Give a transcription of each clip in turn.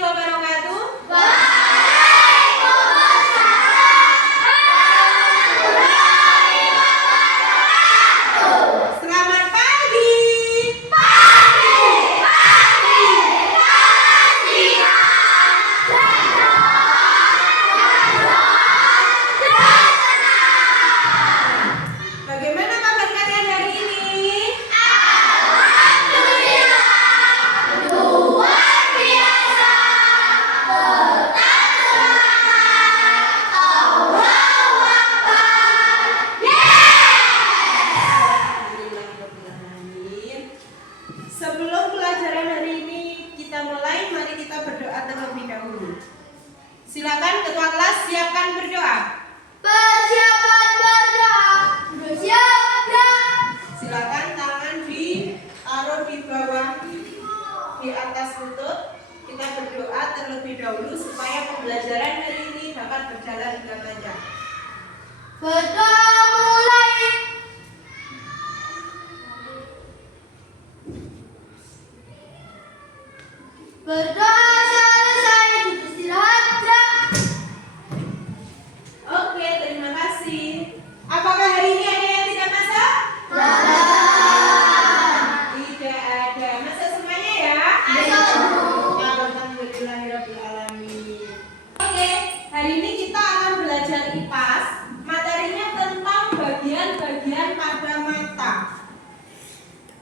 warahmatullahi wabarakatuh. Selamat pagi. Bagaimana kabar kalian hari ini? Sebelum pelajaran hari ini kita mulai, mari kita berdoa terlebih dahulu. Silakan ketua kelas siapkan berdoa. Persiapan berdoa. Bersiap. Silakan tangan ditaruh di bawah, di atas lutut. Kita berdoa terlebih dahulu supaya pembelajaran hari ini dapat berjalan dengan lancar. Berdoa mulai. Berdoa selesai, duduk istirahat. Oke, terima kasih. Apakah hari ini ada yang tidak masuk? Tidak ada. Masuk semuanya ya? Alhamdulillahirrahmanirrahim. Oke, hari ini kita akan belajar IPAS. Materinya tentang bagian-bagian pada mata.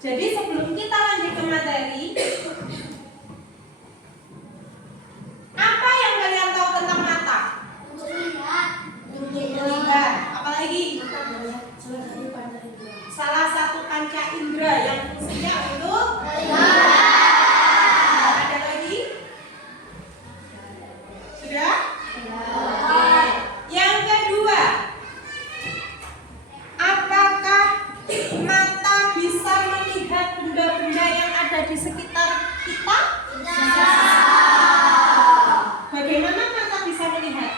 Jadi sebelum kita lanjut ke materi, apa yang kalian tahu tentang mata? Melihat. Apalagi? Salah satu panca indera yang fungsinya untuk ada lagi? Sudah? Oke. Yang kedua, apakah mata bisa melihat benda-benda yang ada di sekitar kita? Bagaimana mata bisa melihat?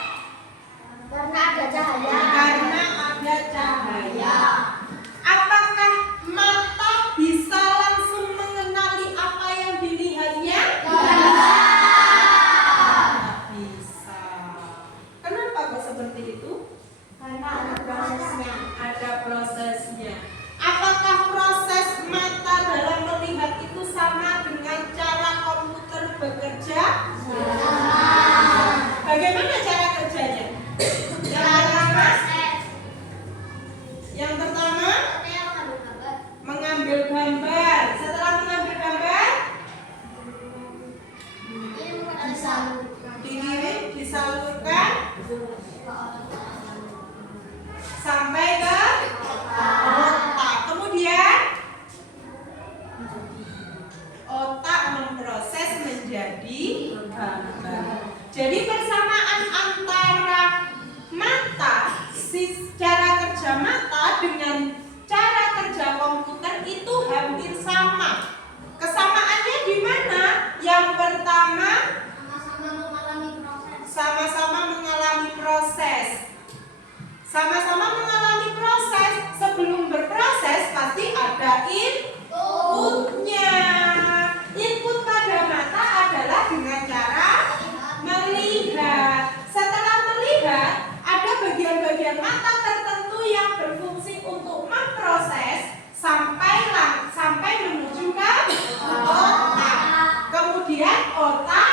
Karena ada cahaya. Karena ada cahaya. Apakah mata bisa langsung mengenali apa yang dilihatnya? Tidak bisa. Kenapa kok seperti itu? Karena ada prosesnya. Ada prosesnya. Apakah proses mata dalam melihat itu sama dengan cara komputer bekerja? Bagaimana cara kerjanya? Yang pertama, mengambil gambar. Setelah mengambil gambar, dikirim, disalurkan sampai ke otak. Kemudian otak memproses menjadi gambar. Jadi persamaan antara mata, cara kerja mata dengan cara kerja komputer itu hampir sama. Kesamaannya di mana? Yang pertama, sama-sama mengalami proses. Sama-sama mengalami proses. Sebelum berproses pasti ada inputnya. Input pada mata adalah dengan cara melihat. Setelah melihat, ada bagian-bagian mata tertentu yang berfungsi untuk memproses sampai menuju ke otak. Kemudian otak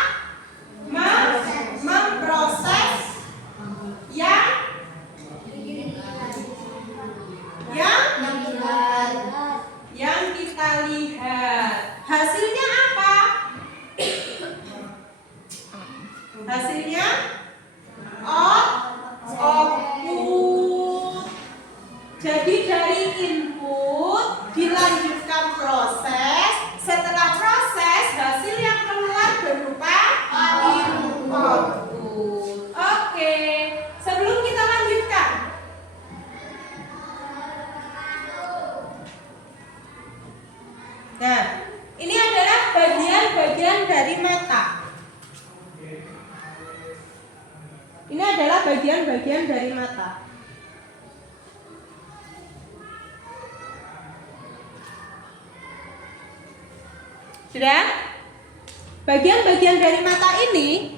memproses yang kita lihat. Hasilnya apa? Hasilnya output. Jadi dari input dilanjutkan proses. Setelah proses, hasil yang keluar berupa output. Oke, sebelum kita lanjutkan, nah, ini adalah bagian-bagian dari mata. Ini adalah bagian-bagian dari mata. Sudah? bagian-bagian dari mata ini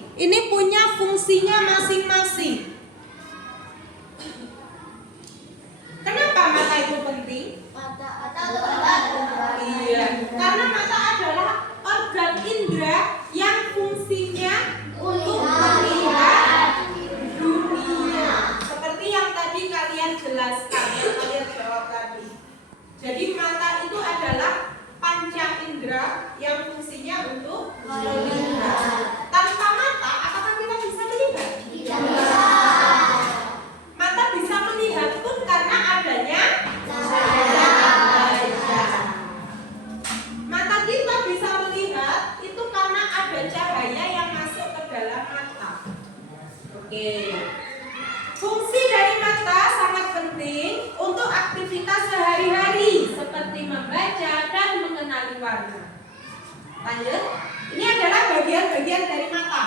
punya fungsinya masing-masing. Kenapa mata itu penting? Iya, karena mata adalah organ indera yang fungsinya untuk melihat dunia. Seperti yang tadi kalian jelaskan, yang kalian jawab tadi. Jadi mata itu adalah panca indera yang fungsinya untuk melihat. Tanpa mata, apakah kita bisa melihat? Tidak bisa. Mata bisa melihat pun karena adanya Cahaya. mata kita bisa melihat itu karena ada cahaya yang masuk ke dalam mata. Oke. Fungsi dari mata sangat penting untuk aktivitas sehari-hari seperti membaca dan mengenali warna. Lanjut. Ini adalah bagian-bagian dari mata.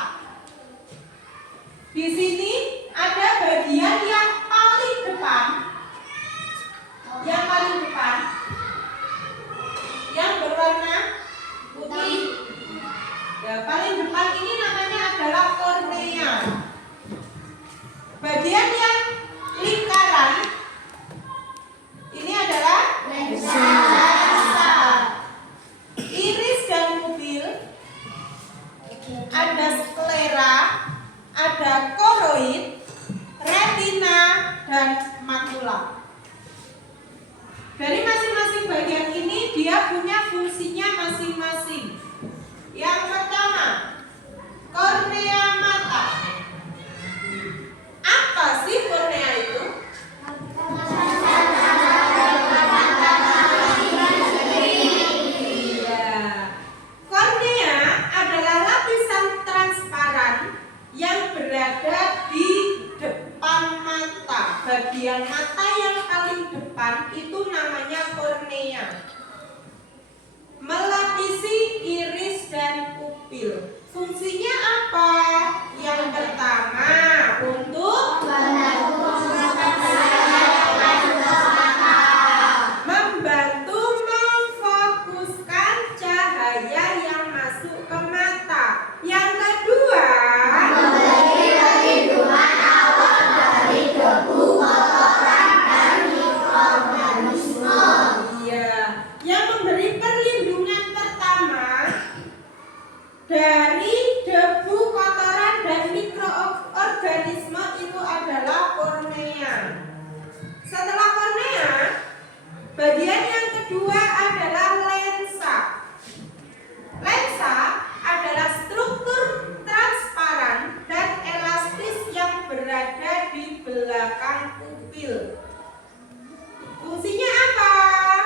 Di sini ada bagian yang paling depan. Yang paling depan yang berwarna putih. Ya, paling depan ini namanya adalah kornea. Bagian yang lingkaran ini adalah lensa. Iris dan pupil, ada sklera, ada koroid, retina, dan makula. Dari masing-masing bagian ini dia punya fungsinya masing-masing. Yang pertama, kornea mata. Apa sih kornea itu? Iya. Kornea adalah lapisan transparan yang berada di depan mata. Bagian mata yang paling depan itu namanya kornea. Melapisi iris dan pupil. Fungsinya apa? Yang pertama, untuk membantu memfokuskan cahaya yang masuk ke mata. Yang kedua, Memberi perlindungan awal dari debu, kotoran, dan mikroorganisme. iya, yang memberi perlindungan pertama dari debu, kotoran, dan mikroorganisme itu adalah kornea. Setelah kornea, bagian yang kedua adalah lensa. Lensa adalah struktur transparan dan elastis yang berada di belakang pupil. Fungsinya apa?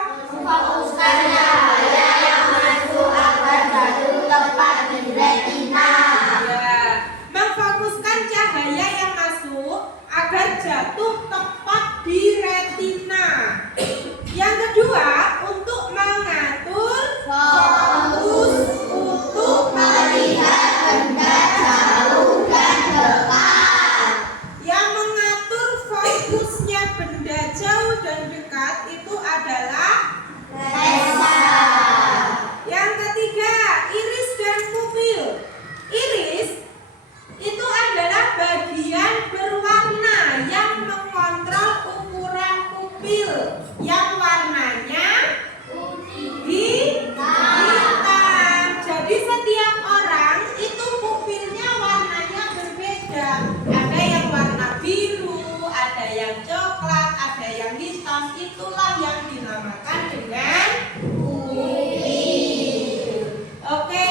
Memfokuskan cahaya yang masuk agar jatuh tepat di retina. Ya, memfokuskan cahaya yang masuk agar jatuh tepat di retina. Yang kedua, untuk mengatur fokus untuk Melihat benda jauh dan dekat. yang mengatur fokusnya benda jauh dan dekat itu adalah Lensa. yang ketiga, iris dan pupil. Iris itu adalah bagian berwarna yang mengontrol ukuran pupil yang warnanya hitam. Jadi setiap orang itu pupilnya warnanya berbeda. Ada yang warna biru, ada yang coklat, ada yang hitam. Itulah yang dinamakan dengan pupil. Oke,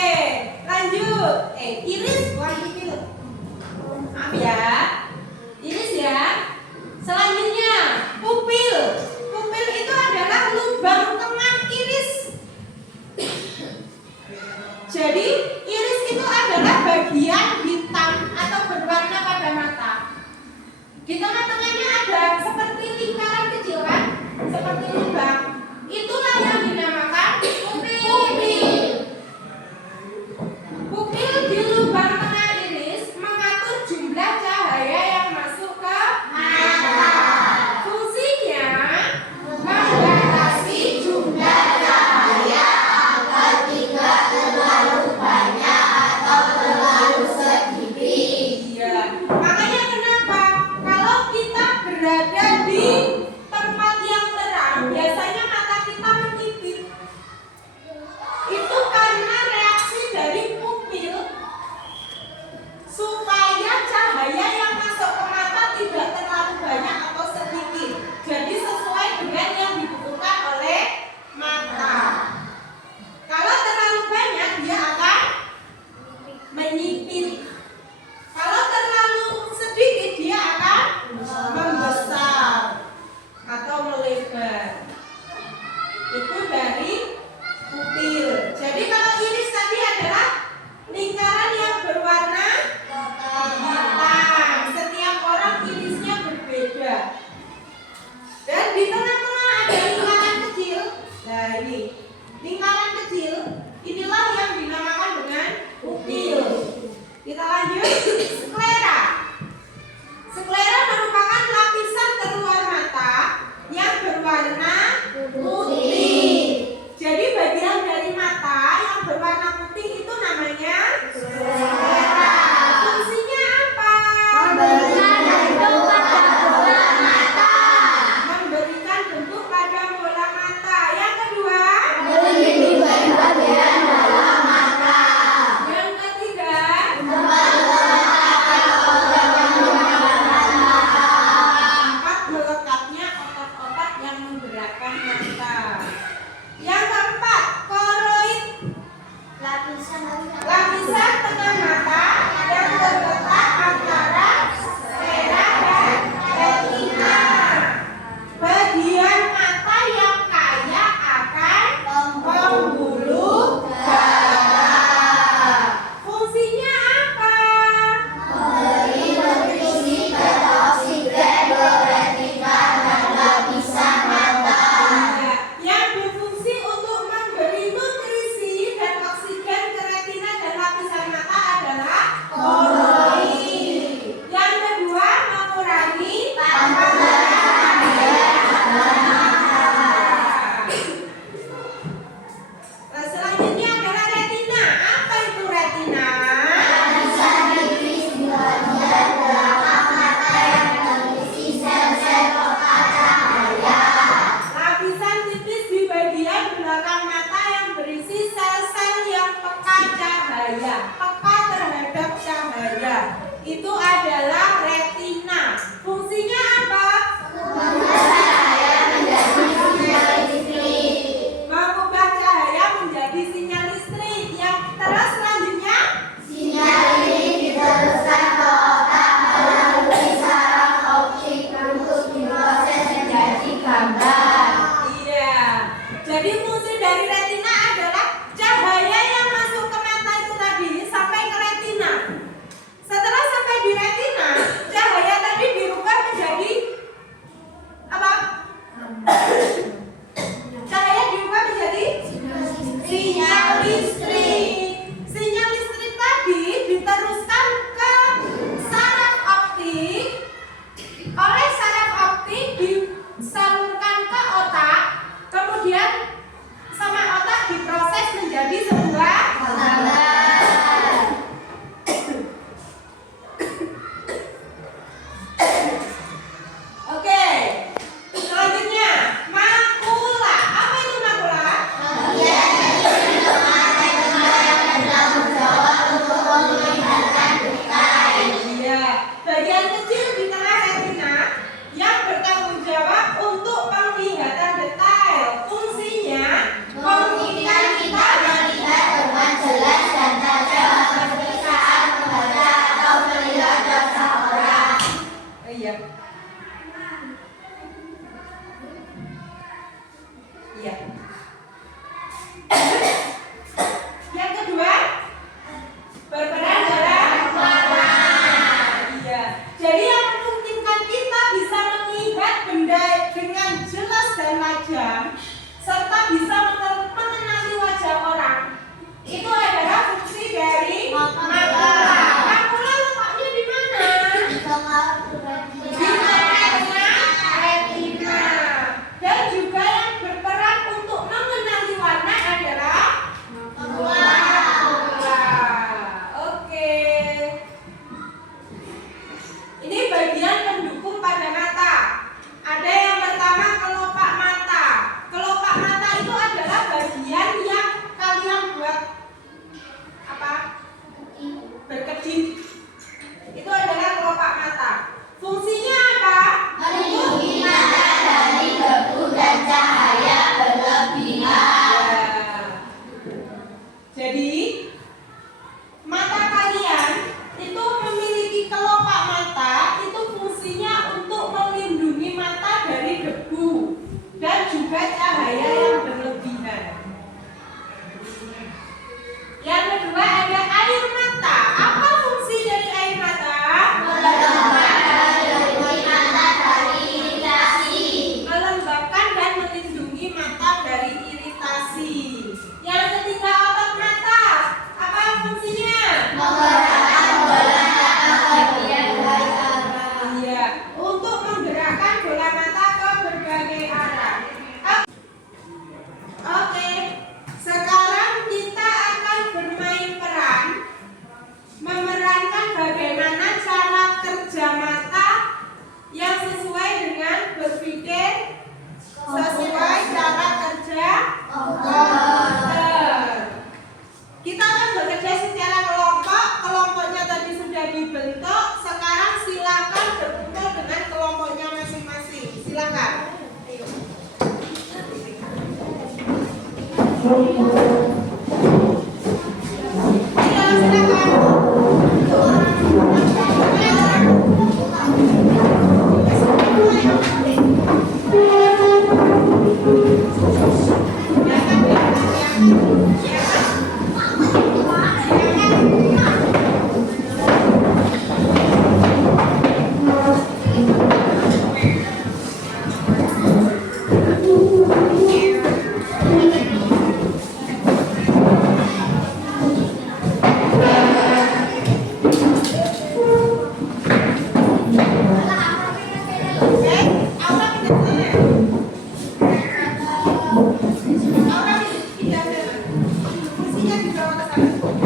lanjut. Iris bukan pupil. Maaf ya. Iris ya. Selanjutnya, pupil. Pupil itu adalah lubang tengah iris. Jadi, iris itu adalah bagian hitam atau berwarna pada mata. Di tengah-tengahnya ada seperti lingkaran kecil kan? Seperti lubang. Itulah yang dinamakan pupil. Pupil di lubang tengah iris mengatur jumlah cahaya yang masuk ke mata. Fungsinya membatasi Jumlah cahaya agar tidak terlalu banyak Lapisan tengah mata yang terletak antara sclera dan retina. Bagian mata yang kaya akan pembuluh darah. Fungsinya apa? Memberi nutrisi dan oksigen ke retina dan lapisan mata. Yang berfungsi untuk memberi nutrisi dan oksigen ke retina dan lapisan mata adalah koroid. Yang kedua, mengurangi pandangan. Nah, selanjutnya adalah retina. Apa itu retina? Lapisan tipis di bagian belakang mata yang berisi sel-sel pekat cahaya. Lapisan tipis di bagian belakang mata yang berisi sel-sel yang peka cahaya, peka terhadap cahaya. Itu adalah retina. Fungsinya apa? Mengubah cahaya menjadi sinyal listrik. Mengubah cahaya menjadi sinyal listrik. Yang terus selanjutnya, Sinyal ini diteruskan ke otak melalui saraf optik untuk diproses menjadi gambar. iya. Jadi fungsi dari retina adalah cahaya yang masuk ke mata itu tadi sampai ke retina. Setelah sampai di retina, cahaya tadi dirubah menjadi apa? Cahaya dirubah menjadi sinyal listrik. Sinyal listrik tadi diteruskan ke saraf optik. Oleh saraf optik disalurkan ke otak. Kemudian sama otak diproses menjadi sebuah Gambar. Oke. Selanjutnya, makula. Apa itu makula? Bagian kecil mata yang bertanggung jawab untuk memperlihatkan detail. Iya, bagian kecil di tengah retina yang bertanggung jawab untuk penglihatan detail. Fungsinya Memungkinkan kita melihat dengan jelas dan tajam seperti saat membaca atau melihat wajah orang. iya. Iya. Yang kedua, berperan dalam mata. Iya. Jadi yang memungkinkan kita bisa melihat benda dengan jelas dan tajam serta bisa mengenali wajah orang. Itu adalah fungsi dari makula. Makula letaknya di mana? Di tengah-tengah retina. Dan juga yang berperan untuk mengenali warna adalah makula. Oke. Ini bagian pendukung pada mata. Ada yang pertama kelopak mata. Kelopak mata itu adalah bagian yang kalian buat apa? Berkedip. Itu adalah kelopak mata. Fungsinya apa? Melindungi mata dari debu dan cahaya berlebihan. Jadi mata kalian itu memiliki kelopak mata, itu fungsinya untuk melindungi mata dari debu dan juga cahaya yang berlebihan. Yang kedua ada air mata. Apa fungsi dari air mata? Melindungi mata dari iritasi. Melembabkan dan melindungi mata dari iritasi. Yang ketiga otot mata. Apa fungsinya? Menggerakkan bola mata ke bagian arah. Iya, untuk menggerakkan bola mata ke berbagai arah. Oke, sekarang kita akan bermain peran memerankan bagaimana cara kerja mata yang sesuai dengan berpikir sesuai cara kerja komputer. Kita akan bekerja secara kelompok. Kelompoknya tadi sudah dibentuk. Sekarang silakan berkumpul dengan kelompoknya masing-masing. Silakan. dibawa ke sana.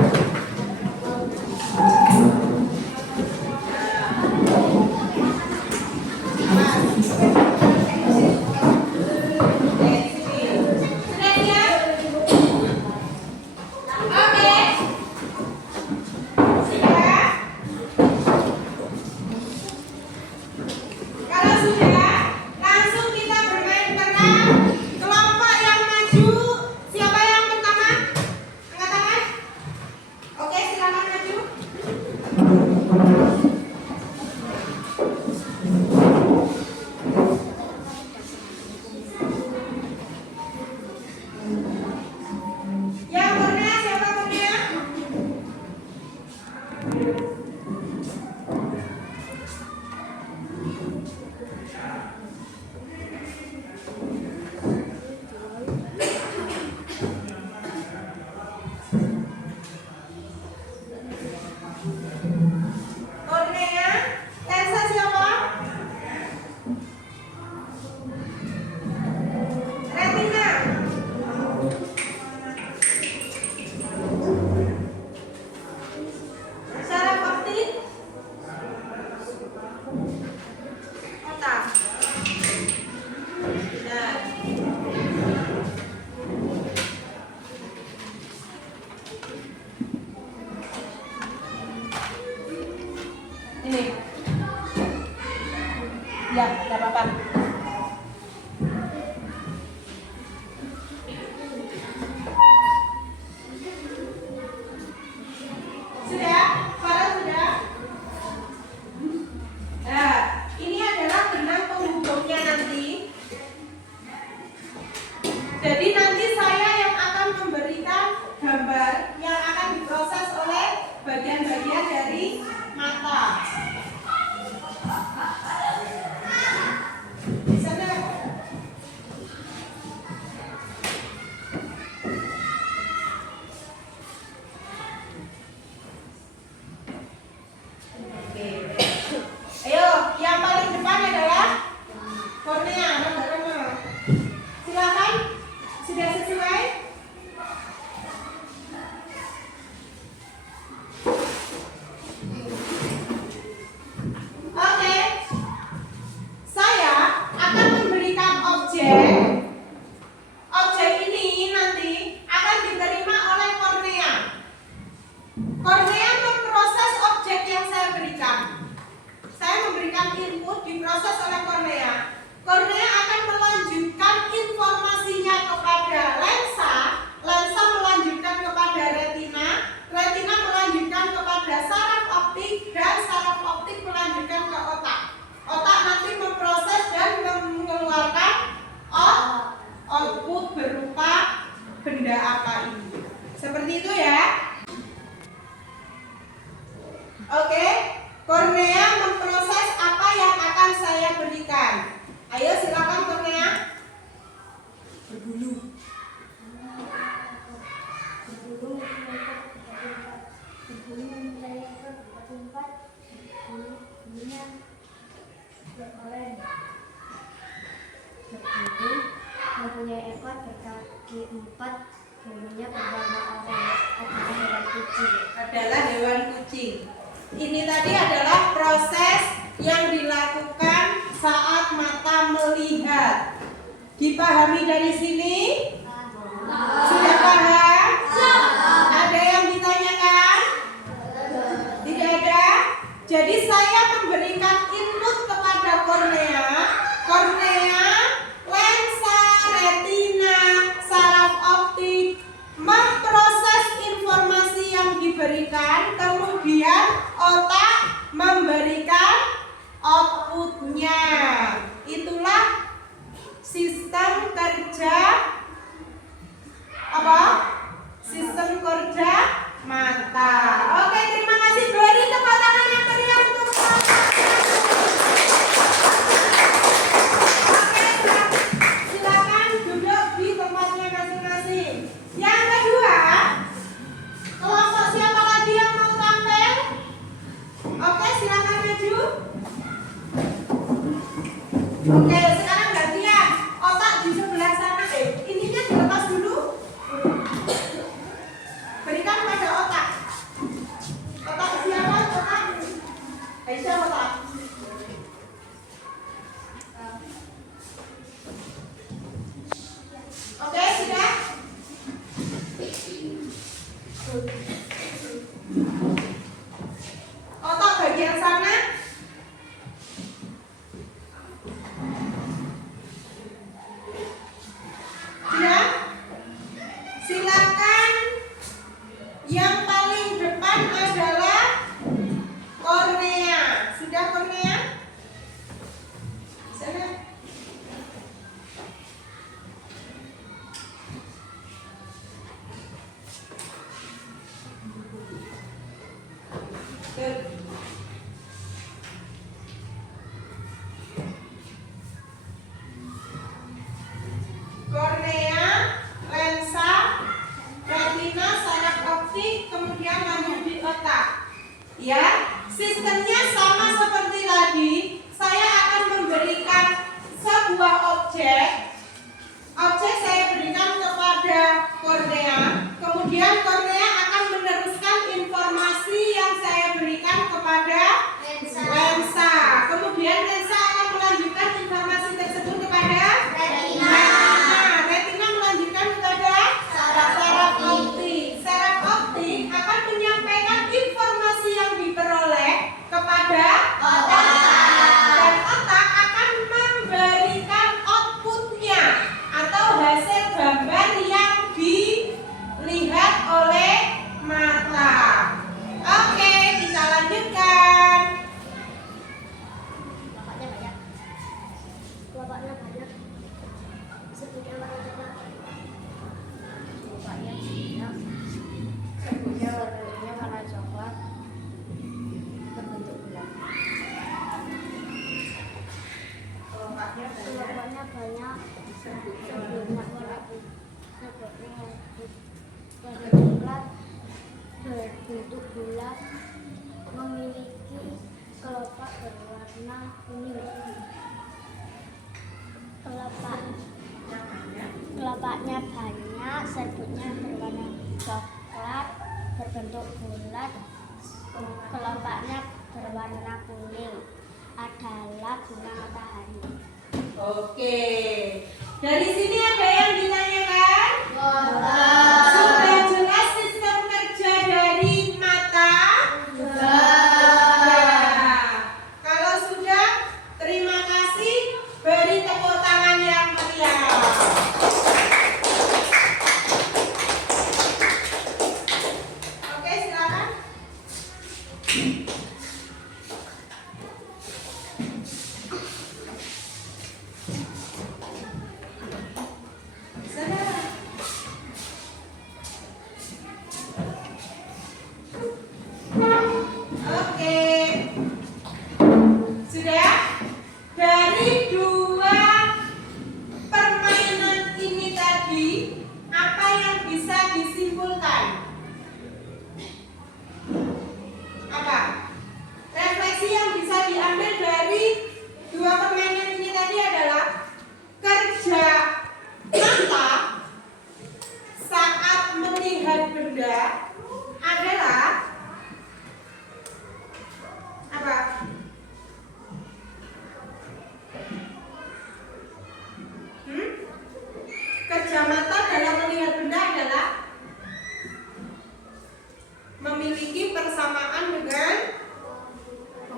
Mempunyai ekor berkaki 4, bulunya berwarna oranye, adalah hewan kucing. Adalah hewan kucing. Ini tadi adalah proses yang dilakukan saat mata melihat. Dipahami dari sini? Sudah paham? Ada yang ditanyakan? Tidak ada? Jadi saya memberikan input kepada kornea, lensa, retina, saraf optik, memproses informasi yang diberikan, kemudian otak memberikan outputnya. Itulah sistem kerja apa? Sistem kerja mata. Oke, terima kasih. Beri tepuk tangan yang meriah untuk Oke, silakan duduk di tempatnya masing-masing. Yang kedua, kelompok siapa lagi yang mau tampil? Oke, silakan maju. Oke, sekarang gantian. Otak di sebelah sana. Ininya dilepas dulu. Berikan Otak bagian sana. Sudah? Silakan. Yang paling depan adalah kornea. Sudah kornea? Sana. Kornea, lensa, retina, saraf optik, kemudian lanjut di otak. Ya, sistemnya sama seperti tadi. Saya akan memberikan sebuah objek. Objek saya berikan kepada kornea. Kemudian kornea akan meneruskan informasi yang saya berikan kepada lensa. Kemudian lensa akan melanjutkan informasi tersebut kepada Retina. Retina melanjutkan kepada saraf optik. Saraf optik akan menyampaikan informasi yang diperoleh kepada Otak. dan otak akan memberikan outputnya atau hasil gambar yang dilihat oleh mata. Oke, kita lanjutkan. Bapaknya banyak. Bapaknya banyak. Sebutnya warna coklat. Bapaknya banyak. Sebutnya warna coklat. Berbentuk bulat. Kelompaknya Bapaknya banyak. Sebutnya warna putih. Sebutnya warna coklat. Berbentuk bulat. Memiliki kelopak berwarna kuning. Kelopaknya banyak, serbuknya berwarna coklat, berbentuk bulat. Kelopaknya berwarna kuning, adalah bunga matahari. Oke. Dari sini ada yang ditanyakan? Sudah. Sudah jelas sistem kerja dari mata? Sudah. Kalau sudah, terima kasih. Beri tepuk tangan yang meriah. Oke, silakan. Saudara. Oke. Sudah? Dari dua permainan ini tadi, apa yang bisa disimpulkan? Apa? Refleksi yang bisa diambil dari dua permainan ini tadi adalah kerja mata saat melihat benda adalah apa? Kerja mata dalam melihat benda adalah memiliki persamaan dengan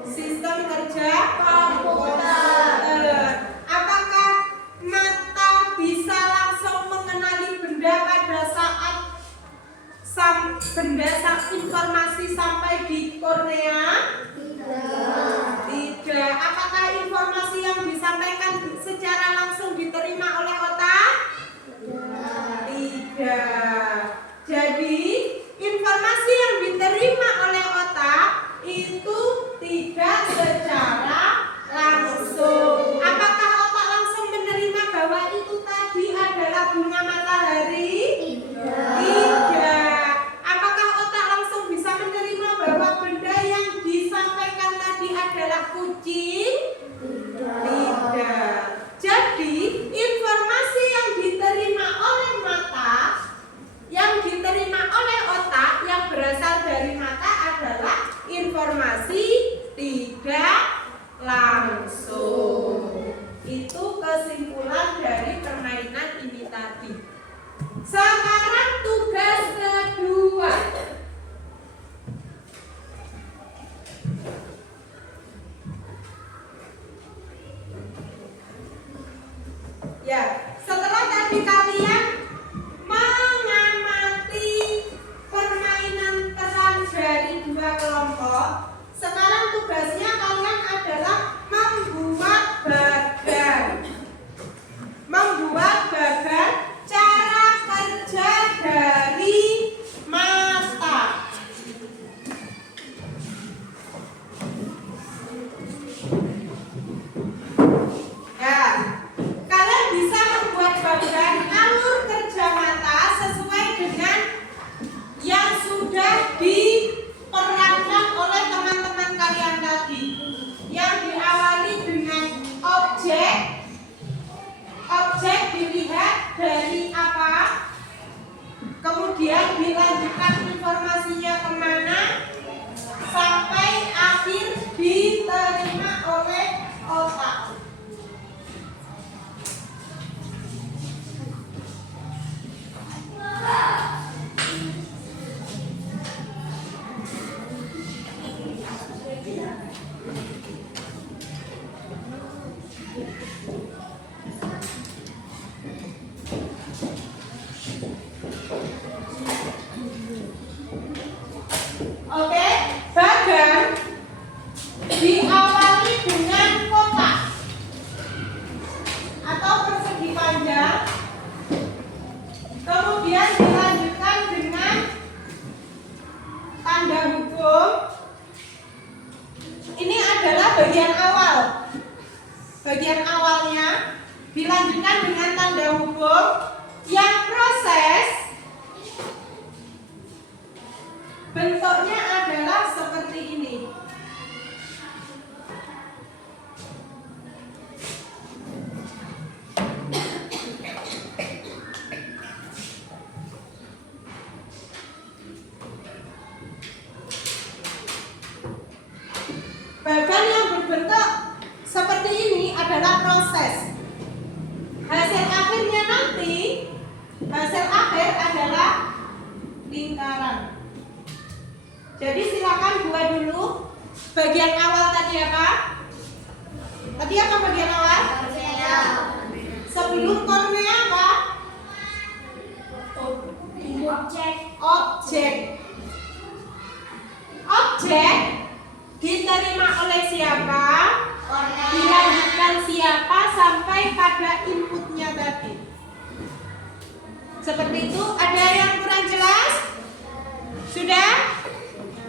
sistem kerja komputer. Apakah mata bisa langsung mengenali benda pada saat informasi sampai di kornea? Tidak. Apakah informasi yang disampaikan secara langsung diterima oleh otak? Tidak. Jadi informasi yang diterima oleh otak itu tidak secara langsung. Apakah otak langsung menerima bahwa itu tadi adalah bunga matahari? Tidak. Apakah otak langsung bisa menerima bahwa benda yang disampaikan tadi adalah kucing? Tidak. Jadi informasi yang diterima oleh mata, yang diterima oleh otak, yang berasal dari mata adalah informasi Sekarang tugasnya kalian adalah membuat bagan. Membuat bagan cara kerja dari mata. Ya, kalian bisa membuat bagan alur kerja mata sesuai dengan yang sudah diperankan oleh teman-teman kalian tadi, yang diawali dengan objek dilihat dari apa, kemudian dilanjutkan informasinya kemana, sampai akhir diterima oleh otak. Oke, bagan diawali dengan kotak atau persegi panjang, kemudian dilanjutkan dengan tanda hukum. Ini adalah bagian awal. Bagian awalnya dilanjutkan dengan tanda hukum yang proses bentuknya adalah seperti ini. Bagan yang berbentuk seperti ini adalah proses. Hasil akhirnya nanti, hasil akhir adalah lingkaran. Jadi silakan buat dulu bagian awal tadi apa? Tadi apa bagian awal? Sebelum kornea apa? Objek diterima oleh siapa? Dilanjutkan siapa sampai pada inputnya tadi. Seperti itu. Ada yang kurang jelas? Sudah?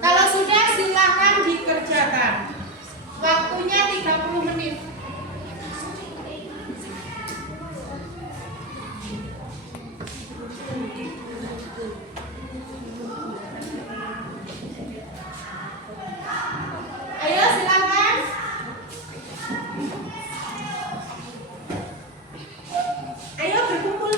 Kalau sudah silakan dikerjakan. Waktunya 30 menit. Ayo silakan. Ayo berkumpul.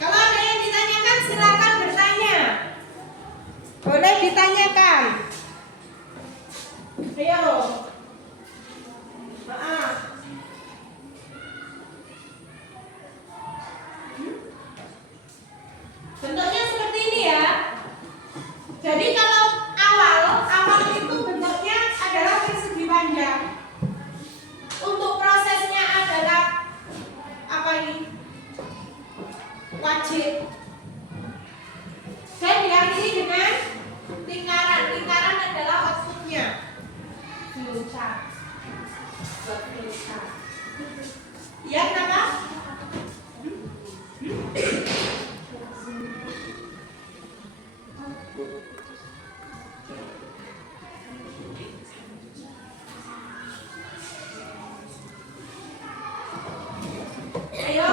Kalau ada yang ditanyakan silakan bertanya. Boleh ditanyakan. Ayo. Maaf. Bentuknya seperti ini ya. Jadi kalau awal itu bentuknya adalah persegi panjang. Untuk prosesnya adalah apa ini? Wajib. Dan diakhiri dengan lingkaran. Lingkaran adalah outputnya. Ya, kenapa? Ayo.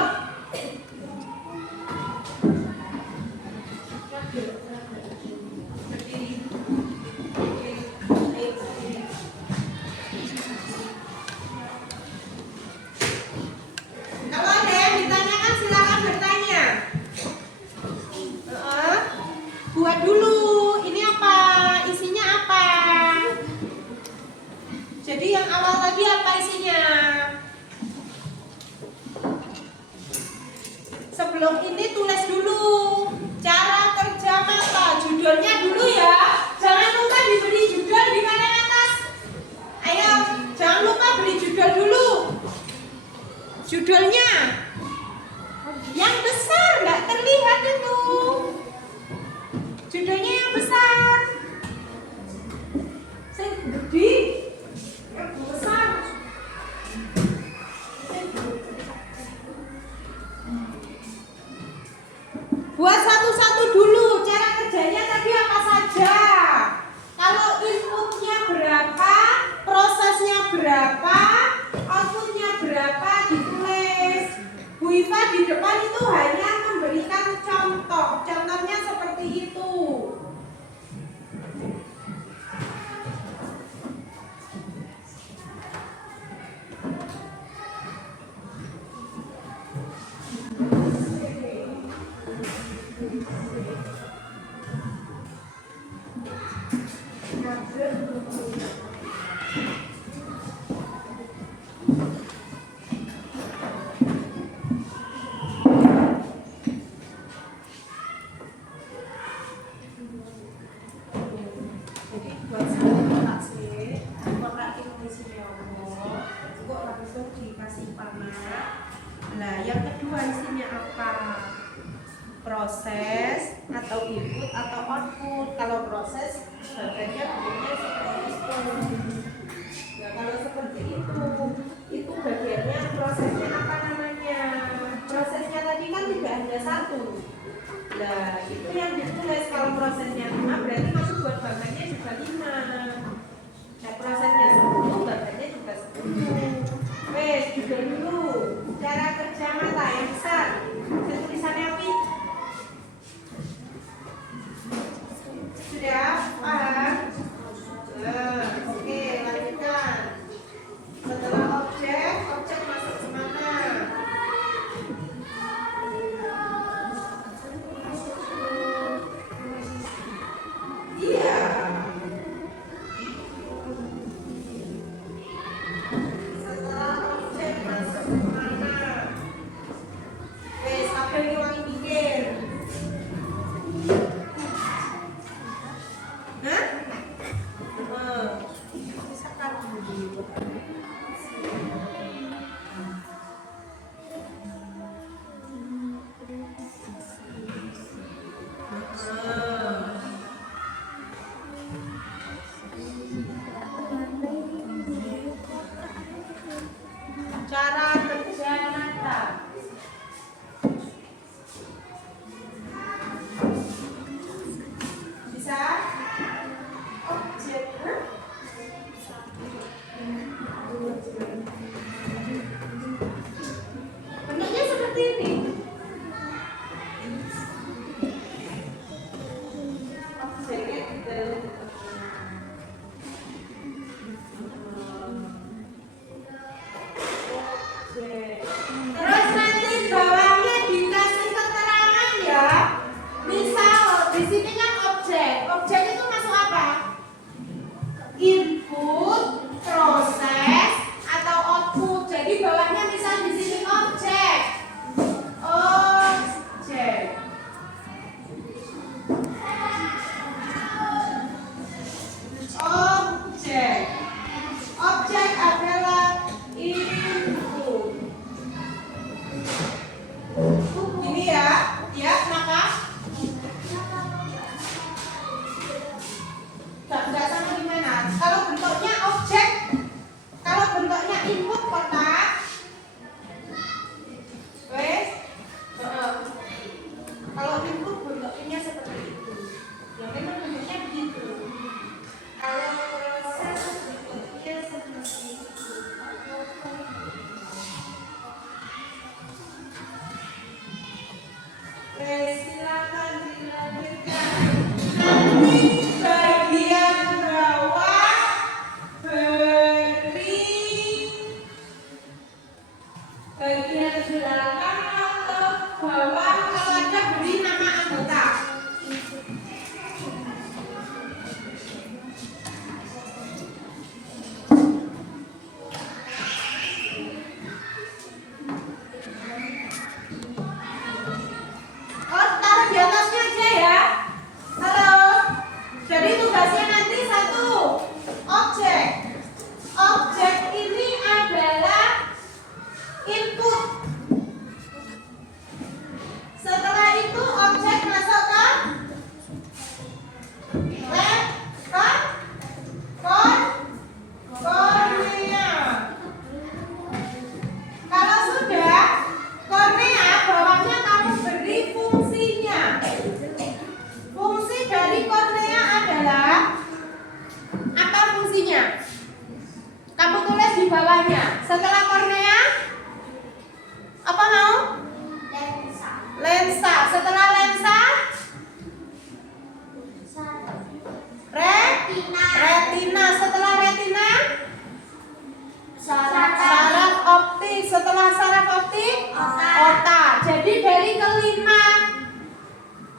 Buat satu-satu dulu. Cara kerjanya tadi apa saja? Kalau inputnya berapa, prosesnya berapa, outputnya berapa ditulis. Bu Iva di depan itu hanya memberikan contoh. Contohnya seperti itu. Nah, yang kedua isinya apa? Proses atau input atau output. Kalau proses bagiannya bentuknya seperti itu. Nah, kalau seperti itu bagiannya prosesnya apa namanya? Prosesnya tadi kan tidak hanya satu. Nah, itu yang ditulis. Kalau prosesnya 5 berarti masuk buat bagiannya juga 5. Nah, prosesnya 10 bagiannya juga 10. Wes, juga dulu cara kerja mata yang besar. Saya tulisannya apa? Sudah paham? Nah, oke, lanjutkan. Setelah objek masuk kemana? Iya. Setelah objek masuk kemana? Wes, apa yang diwangi pikir? Hah? Bisa kan dulu. Cara kerja mata. Bisa? Objek. Bentuknya seperti ini. Objeknya gitu. Terus nanti bawahnya dikasih keterangan ya. Misal di sini kan objek. Objek itu masuk apa? Input, proses, atau output. Jadi bawahnya misal di sini objek. Objek. Objek. Objek adalah input. Ini ya, maka nggak sama gimana? Kalau bentuknya objek, kalau bentuknya input kotak, wes, kalau input bentuknya seperti itu. Yang memang bentuknya begitu. Kalau proses bentuknya seperti itu. Silakan dilanjutkan. Nanti bagian bawah beri bagian belakang atau bawah kalau ada beri nama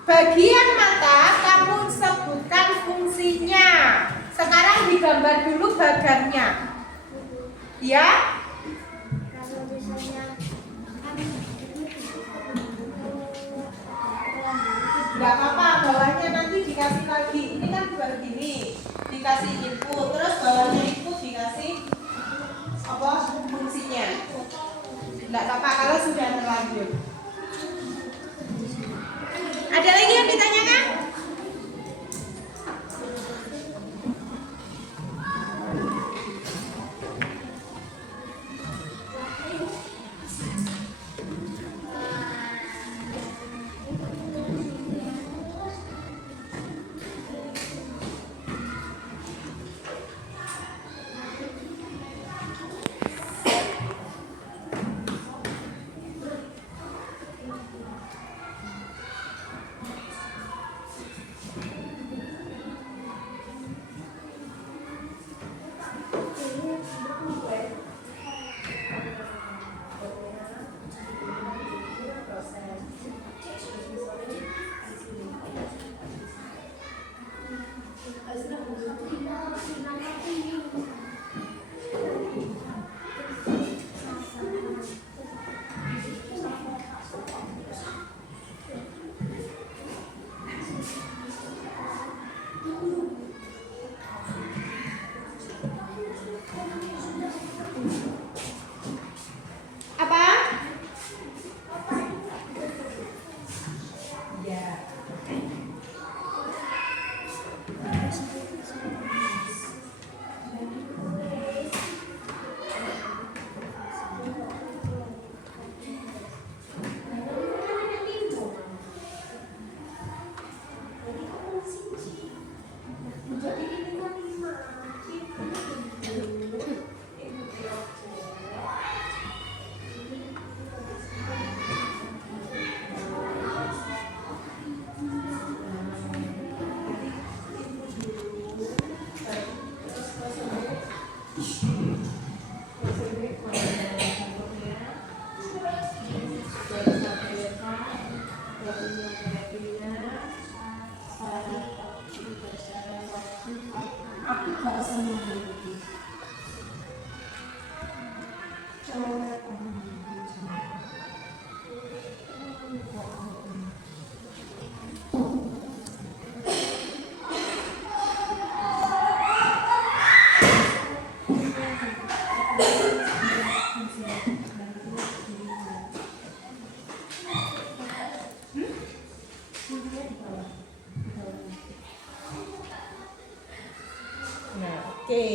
Bagian mata kamu sebutkan fungsinya. Sekarang digambar dulu bagannya. Ya? Kalau misalnya Nggak apa-apa, bawahnya nanti dikasih lagi. Ini kan baru gini, dikasih input, terus bawahnya input dikasih apa fungsinya. Nggak apa-apa kalau sudah terlanjur. Ada lagi yang ditanyakan? Apa? Ya. Nah, oke.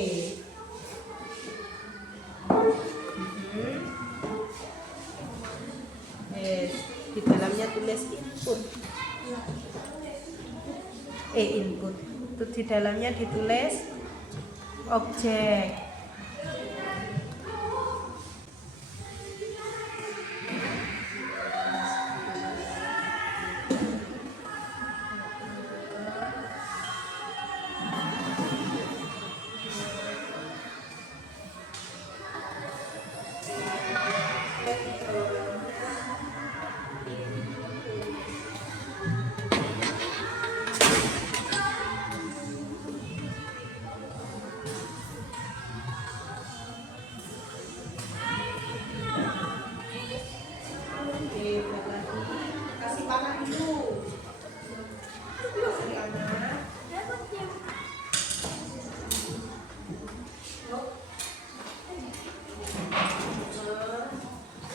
Yes, di dalamnya tulis input. Input. Itu di dalamnya ditulis objek. Kasih panah dulu.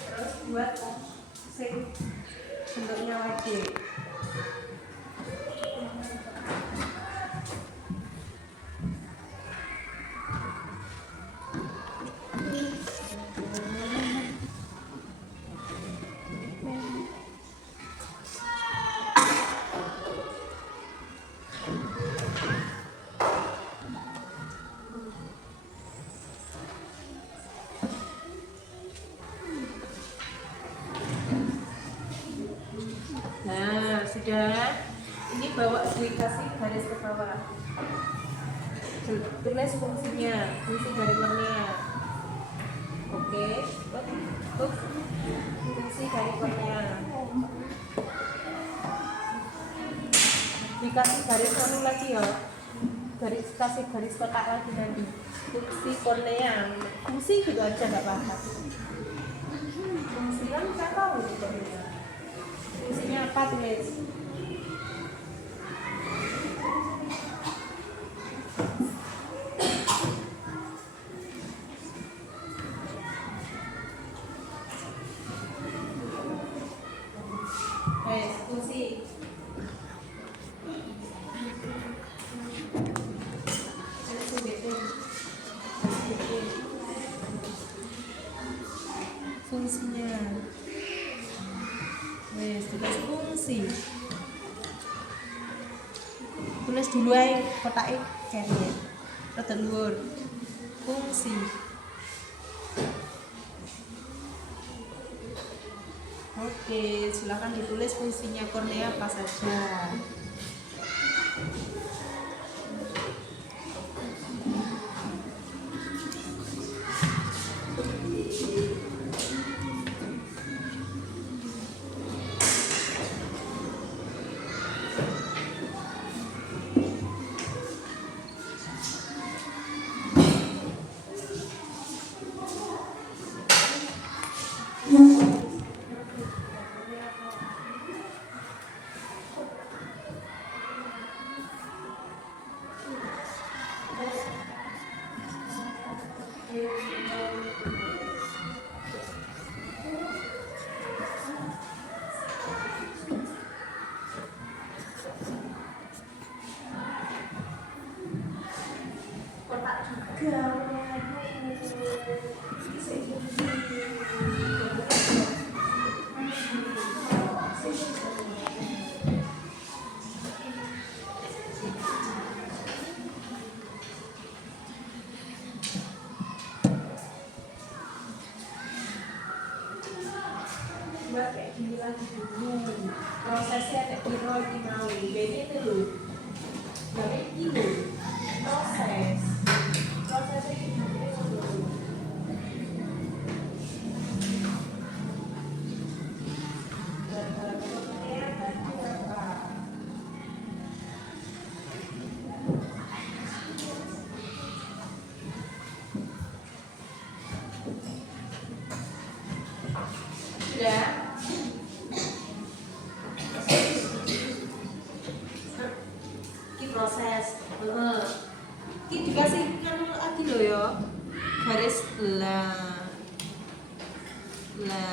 Terus buat bentuknya wajib. Nah, sudah. Ini bawa dikasih garis ke bawah. Tulis fungsinya, fungsi dari warnanya. Oke, fungsi dari warnanya. dikasih garis anu lagi ya, kasih garis kotak lagi nanti. Fungsi kornea, fungsi gitu aja nggak apa-apa. Fungsi kan saya tahu itu kornea. Fungsinya apa tulis? Fungsi. Fungsinya. Tulis fungsi. Tulis dulu aja kotaknya kayaknya. Rada dhuwur. Fungsi. Oke, silakan ditulis fungsinya kornea apa saja. Kayak gini lagi dulu prosesnya kayak kira iki mau ini dulu dari ini prosesnya ini dulu. Sudah. Proses ini dikasih kan lagi loh ya garis lah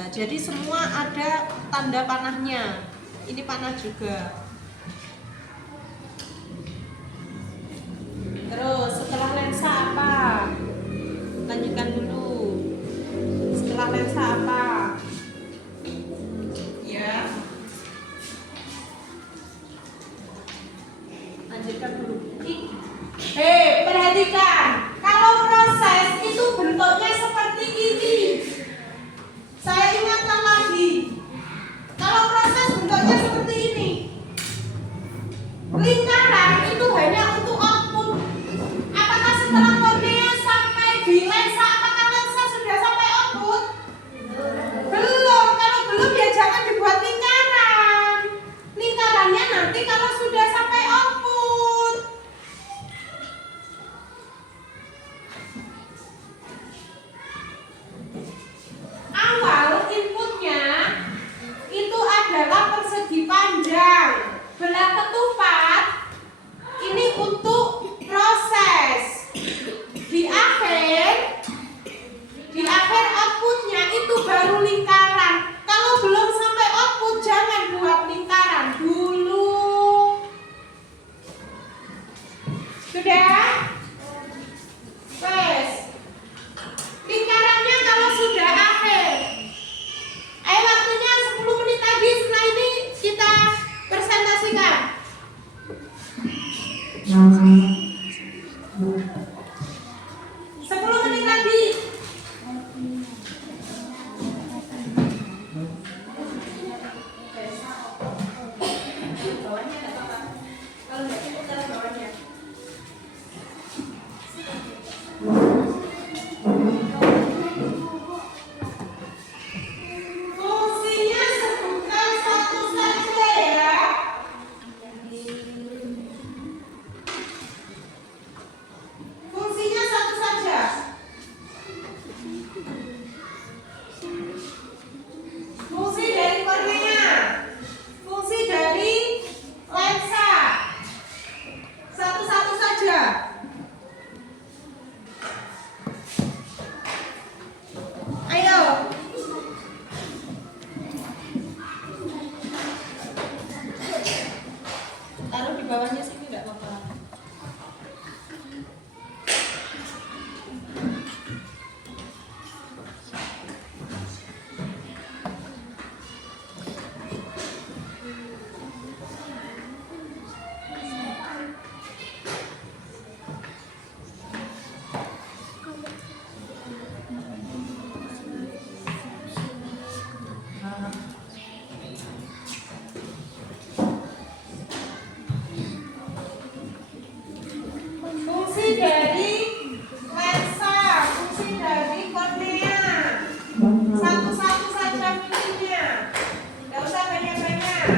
jadi semua ada tanda panahnya, ini panah juga. Terus setelah lensa apa, lanjutkan dulu. Setelah lensa apa ya, lanjutkan dulu. Perhatikan, kalau proses itu bentuknya seperti ini. Saya ingatkan lagi, kalau proses bentuknya seperti ini, lingkaran itu hanya untuk output. Apakah setelah kornea sampai di lensa, apakah lensa sudah sampai output? Belum. Kalau belum ya jangan dibuat lingkaran. Lingkarannya nanti kalau sudah sampai output. Awal inputnya itu adalah persegi panjang, belah ketupat ini untuk proses. Di akhir outputnya itu baru lingkaran. Kalau belum sampai output jangan buat lingkaran dulu. Sudah? Wes. Lingkarannya kalau sudah akhir. Ayo waktunya 10 menit lagi, setelah ini kita presentasikan. 10 menit lagi. Bawahnya enggak apa-apa. Kalau enggak cukup taruh bawahnya. Fungsinya sebutkan satu saja ya. bawahnya sini enggak apa-apa. Fungsi dari lensa, fungsi dari kornea. Satu-satu saja fungsinya. Enggak usah banyak-banyak.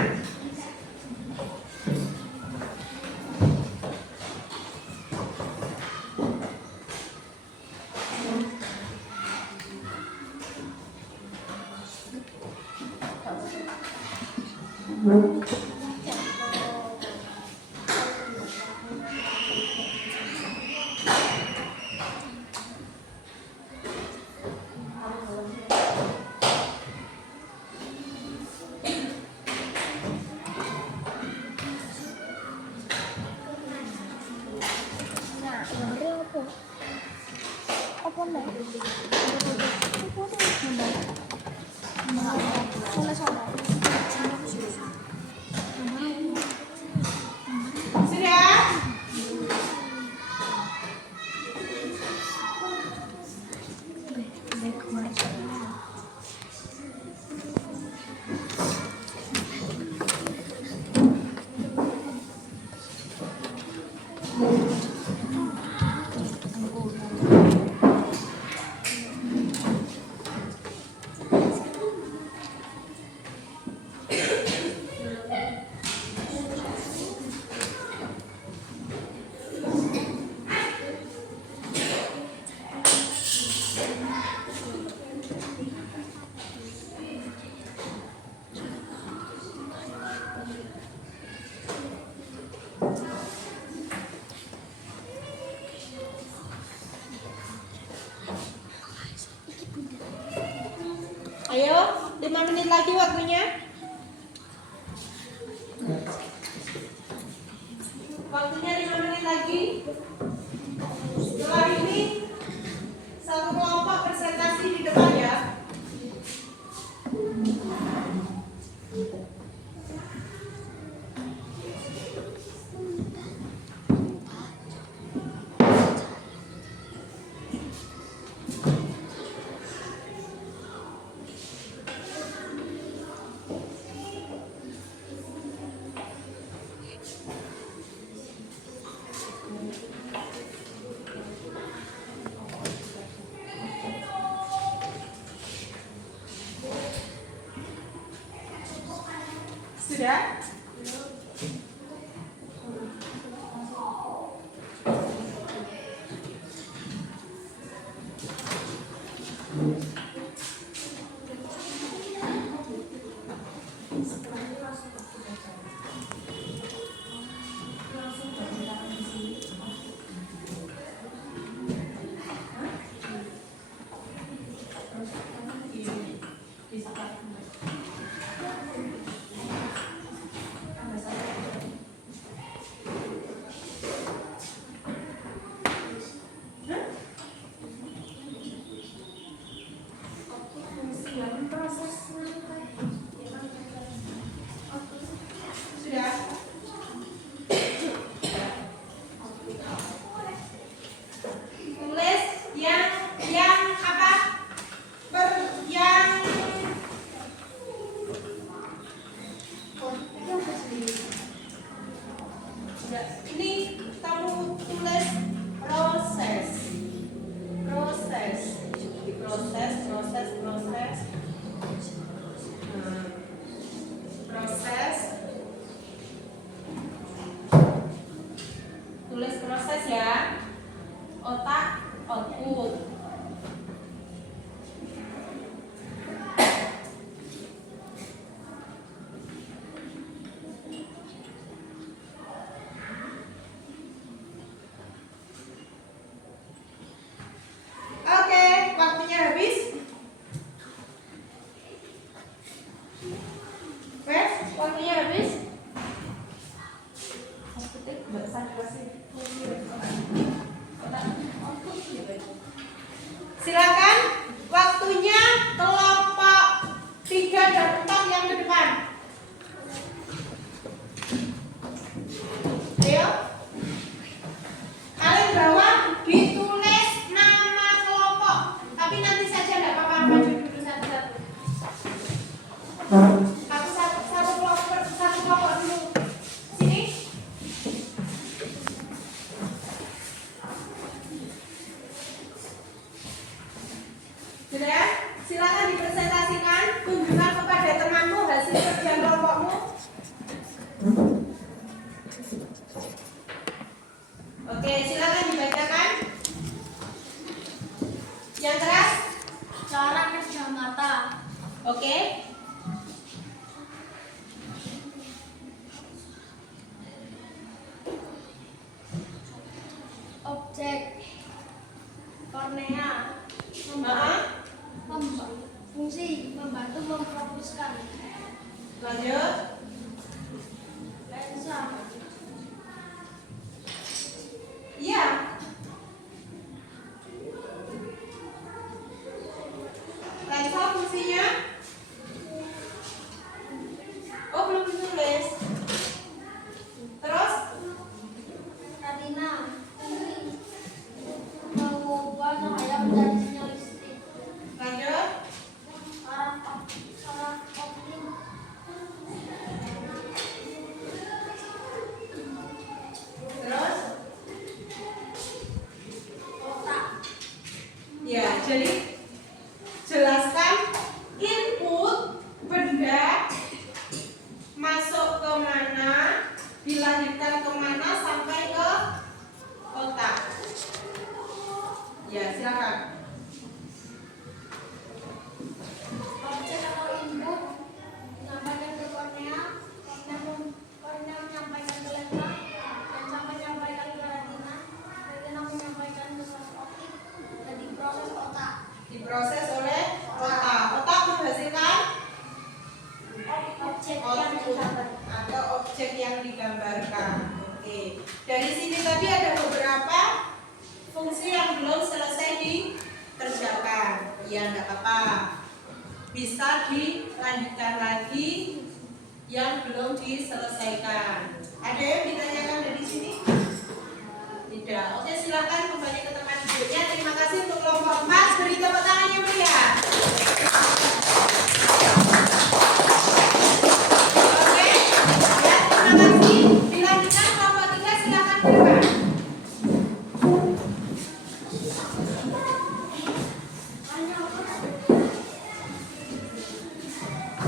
Nah, ini apa? Apa nih? Apa nih? Sana. Sudah? Ayo, 5 menit lagi waktunya. Waktunya 5 menit lagi. Setelah ini satu kelompok presentasi di depan ya. Sudah? Ayo. Kalian bawah ditulis nama kelompok. Tapi nanti saja enggak apa-apa, maju dulu satu-satu. Satu kelompok dulu. Sini. Sudah? Silakan dipresentasikan, tunjukkan kepada temanmu hasil kerja kelompokmu. Oke, silakan dibacakan. Yang keras? Cara kerja mata. Oke. Objek kornea. Fungsi membantu memfokuskan. Lanjut. Lensa. Iya. Lensa fungsinya? Oh, belum ditulis. Terus? Retina. Fungsi mengubah cahaya menjadi sinyal listrik. Lanjut. Saraf optik. Terus? Otak. Ya, jadi jelaskan input benda masuk ke mana, dilanjutkan ke mana sampai ke otak. Ya, silakan. Objek atau input menyampaikan ke kornea, kornea menyampaikan ke lensa, lensa menyampaikan ke retina, retina menyampaikan ke saraf optik, dan diproses otak. Diproses oleh otak. Otak menghasilkan Objek yang output digambar. atau objek yang digambarkan. Oke. Dari sini tadi ada beberapa fungsi yang belum selesai dikerjakan. Ya, enggak apa-apa. Bisa dilanjutkan lagi yang belum diselesaikan. Ada yang ditanyakan dari sini? Tidak. Oke, silakan kembali ke tempat duduknya. Terima kasih untuk kelompok 4. Beri tepuk tangan yang meriah. Oke. Ya, terima kasih. Dilanjutkan kelompok 3, silakan ke depan.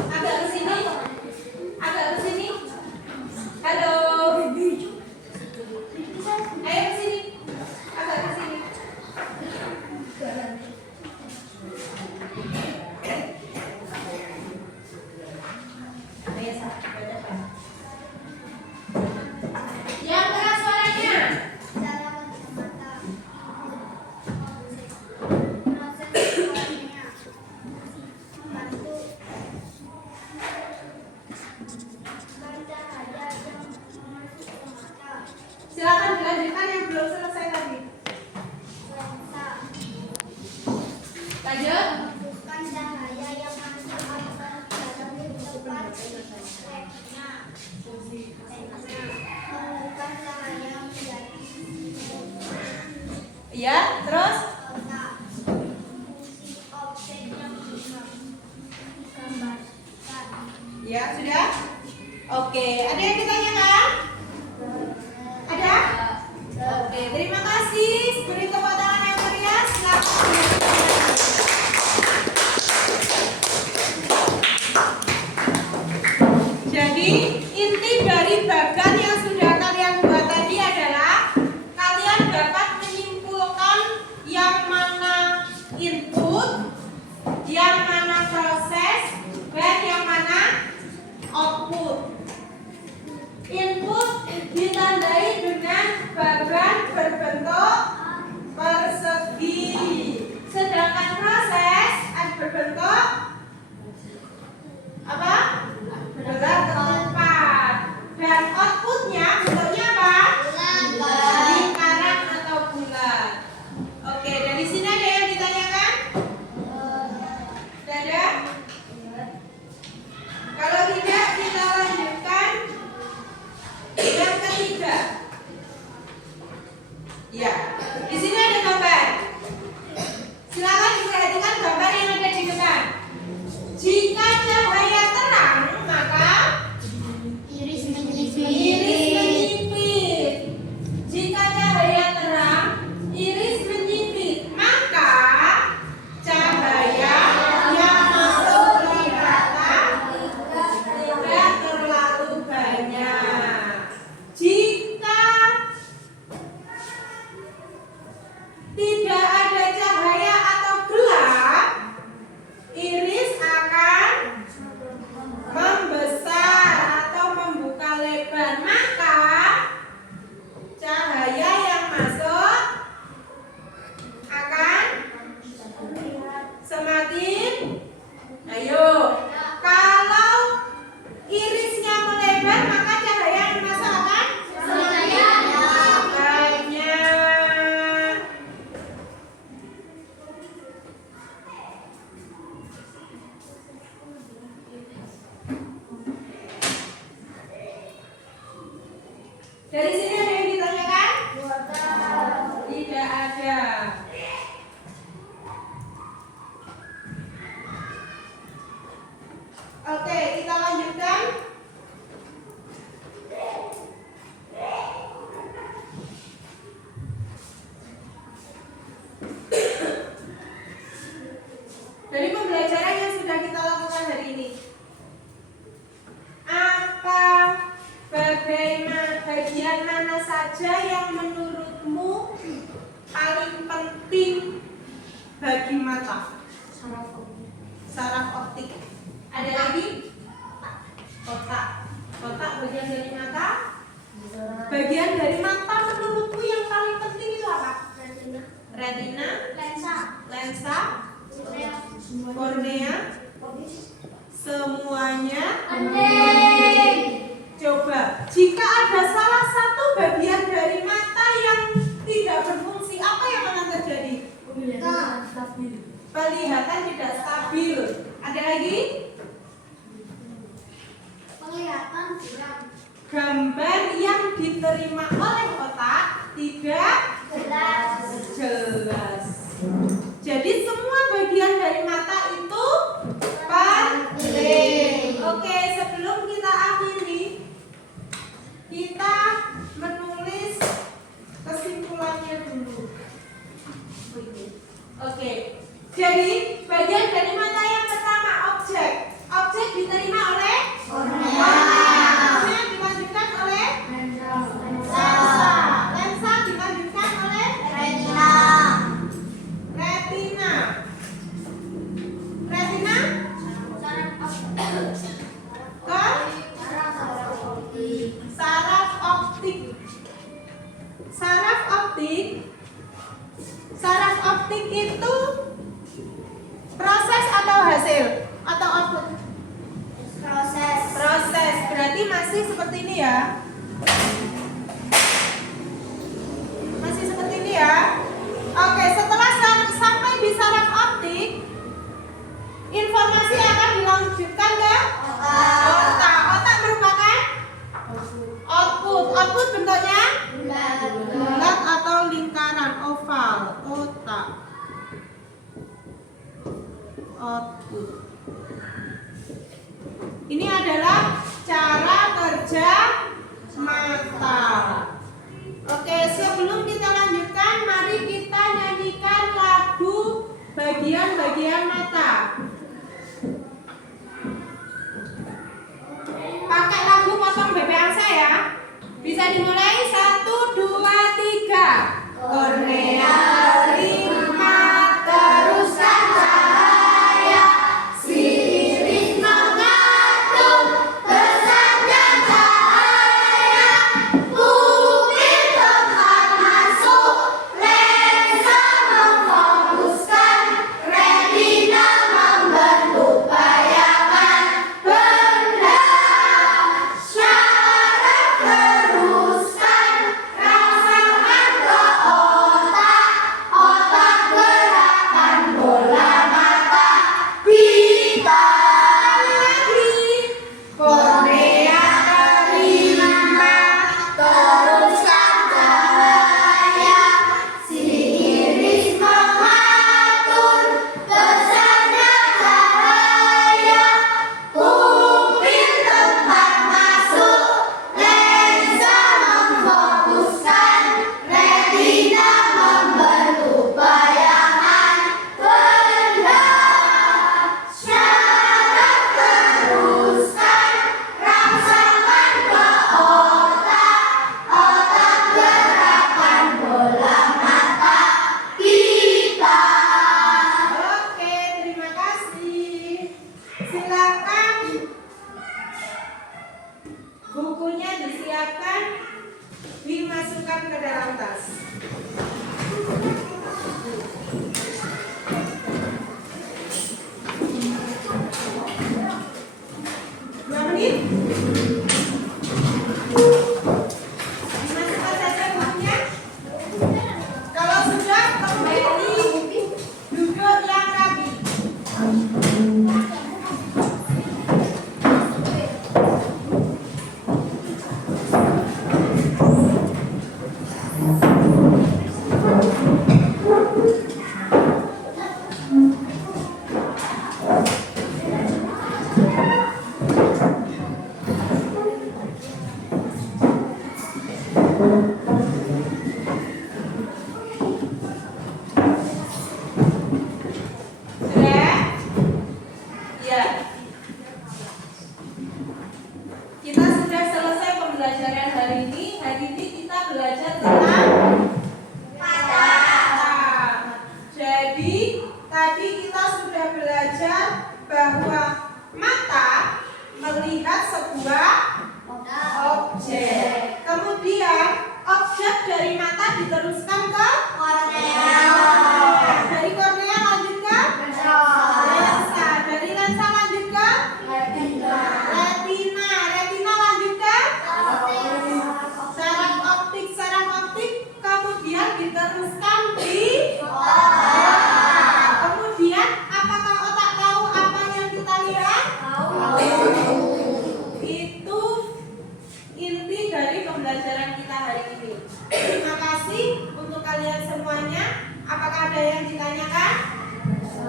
Agak ke sini. Agak ke sini. Halo. Ya, di sini ada gambar. Silakan diperhatikan gambar yang ada di depan. Jika cahaya terang, maka Iris iris menyipit. menyipit. Jika cahaya terang, iris menyipit. Maka cahaya yang masuk di mata tidak terlalu banyak. Jika tidak ada cahaya atau gelap, iris akan membesar atau membuka lebar. Maka cahaya yang masuk akan semakin, ayo, kalau irisnya melebar maka cahaya yang masuk akan banyak. Dari sini ada yang ditanyakan? Tidak ada. Oke, kita lanjutkan. Dari pembelajaran yang sudah kita lakukan hari ini, apa bagian mana saja yang menurutmu paling penting bagi mata? Saraf optik. Ada lagi? Otak. Otak bagian dari mata. Bagian dari mata menurutmu yang paling penting itu apa? Retina, lensa, kornea, semuanya. Coba, jika ada salah satu bagian dari mata yang tidak berfungsi, apa yang akan terjadi? Penglihatan tidak stabil. Ada lagi? Penglihatan kurang Gambar yang diterima oleh otak tidak jelas. Jadi semua bagian dari mata itu penting. Oke, sebelum kita akhiri, kita menulis kesimpulannya dulu. Oke, jadi bagian dari mata yang pertama objek. Objek diterima oleh kornea. Kornea dilanjutkan oleh lensa. Lensa dilanjutkan oleh retina. Retina. Retina saraf optik. Saraf optik. Saraf optik itu proses atau hasil atau output? Proses. Berarti masih seperti ini ya. Masih seperti ini ya. Oke, setelah sampai di saraf optik, informasi akan dilanjutkan ke otak. Otak merupakan output. Output bentuknya bulat atau lingkaran oval. Otak. Output. Ini adalah cara kerja mata. Oke, sebelum kita lanjutkan, mari kita nyanyikan lagu bagian-bagian mata. Pakai lagu potong bebek angsa ya. Bisa dimulai 1, 2, 3. Kornea terima teruskan cahaya, si iris mengatur pesannya cahaya, pupil tempat masuk, lensa memfokuskan, retina masukkan ke dalam tas. Dua menit. Dimasukkan saja bukunya. Kalau sudah, kembali duduk yang rapi. Sudah? Ya. Kita sudah selesai pembelajaran hari ini. Hari ini kita belajar tentang mata. Jadi, tadi kita sudah belajar bahwa mata melihat sebuah objek. Kemudian, objek dari mata diteruskan ke kornea. Dari kornea lanjut ke lensa. Dari lensa lanjut ke retina. Retina lanjut ke saraf optik. Saraf optik kemudian diteruskan di otak. Kemudian, apakah otak tahu apa yang kita lihat? Itu inti dari pembelajaran kita hari ini. Terima kasih untuk kalian semuanya. Apakah ada yang ditanyakan?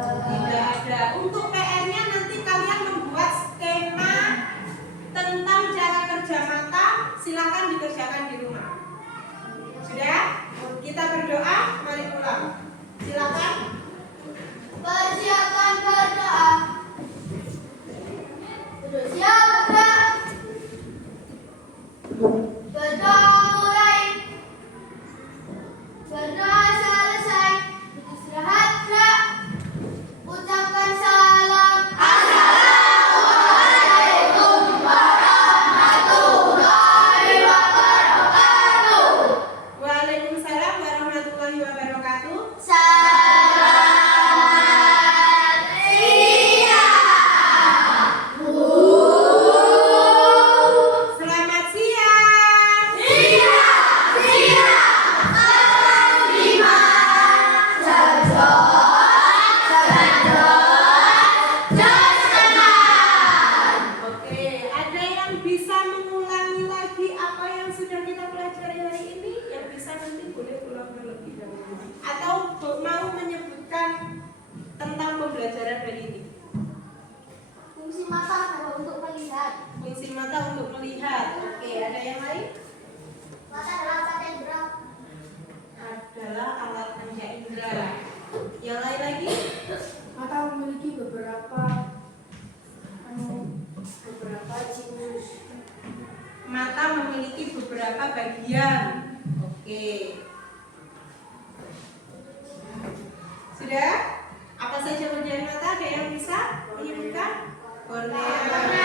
Tidak ada. Untuk PR-nya nanti kalian membuat skema tentang cara kerja mata. Silakan dikerjakan di rumah. Sudah? Kita berdoa. Mari pulang. Silakan. Persiapan berdoa. Sudah siap, Kak? Berdoa mulai. Berdoa selesai. Istirahat, Kak. Ucapkan salam. Assalamualaikum warahmatullahi wabarakatuh. Waalaikumsalam warahmatullahi wabarakatuh. Selamat siang. Selamat siang. Oke, ada yang bisa mengulangi lagi apa yang sudah kita pelajari hari ini? Yang bisa nanti boleh ulang terlebih dahulu. Atau mau menyebutkan tentang pembelajaran hari ini? Fungsi mata adalah untuk melihat. Fungsi mata untuk melihat. Oke, ada yang lain? Mata adalah alat indera. Adalah alat panca indera. Yang lain lagi? Mata memiliki beberapa jenis. Mata memiliki beberapa bagian. Oke. Sudah? Apa saja bagian mata? Ada yang bisa menyebutkan? Kornea.